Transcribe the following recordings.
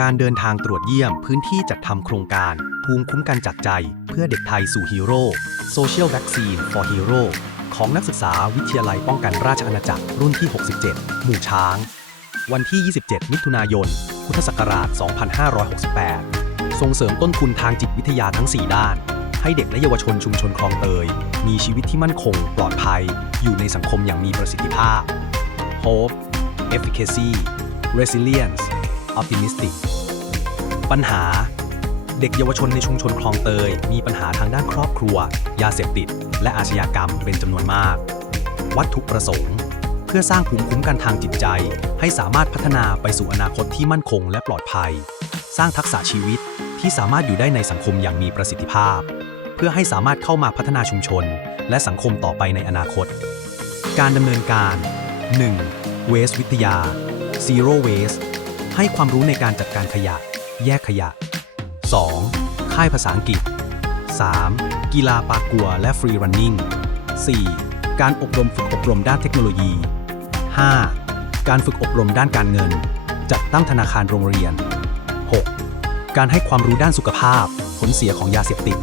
การเดินทางตรวจเยี่ยมพื้นที่จัดทำโครงการ ภูมิคุ้มกันจากใจ เพื่อเด็กไทยสู่ฮีโร่ Social Vaccine for Hero ของนักศึกษาวิทยาลัยป้องกันราชอาณาจักรรุ่นที่ 67 หมู่ช้าง วันที่ 27 มิถุนายน พุทธศักราช 2568 ส่งเสริมต้นทุนทางจิตวิทยาทั้ง 4 ด้าน ให้เด็กและเยาวชนชุมชนคลองเตย มีชีวิตที่มั่นคง ปลอดภัย อยู่ในสังคมอย่างมีประสิทธิภาพ Hope Efficacy Resilience Optimistic ปัญหา เด็กเยาวชนในชุมชนคลองเตย มีปัญหาทางด้านครอบครัว ยาเสพติด และอาชญากรรมเป็นจำนวนมาก วัตถุประสงค์ เพื่อสร้างภูมิคุ้มกันทางจิตใจ ให้สามารถพัฒนาไปสู่อนาคตที่มั่นคงและปลอดภัย สร้างทักษะชีวิตที่สามารถอยู่ได้ในสังคมอย่างมีประสิทธิภาพ เพื่อให้สามารถเข้ามาพัฒนาชุมชน และสังคมต่อไปในอนาคต การดำเนินการ 1. Waste วิทยา Zero Waste ให้ความรู้ในการจัดการขยะ แยกขยะ 2. ค่ายภาษาอังกฤษ 3. กีฬาปากัวและฟรีรันนิ่ง 4. การอบรมฝึกอบรมด้านเทคโนโลยี 5. การฝึกอบรมด้านการเงิน จัดตั้งธนาคารโรงเรียน 6. การให้ความรู้ด้านสุขภาพ ผลเสียของยาเสพติด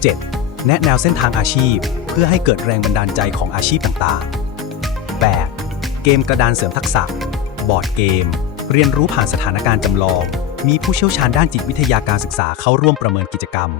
7. แนะแนวเส้นทางอาชีพ เพื่อให้เกิดแรงบันดาลใจของอาชีพต่างๆ 8. เกมกระดานเสริมทักษะ บอร์ดเกม เรียนรู้ผ่านสถานการณ์จำลอง มีผู้เชี่ยวชาญด้านจิตวิทยาการศึกษาเข้าร่วมประเมินกิจกรรม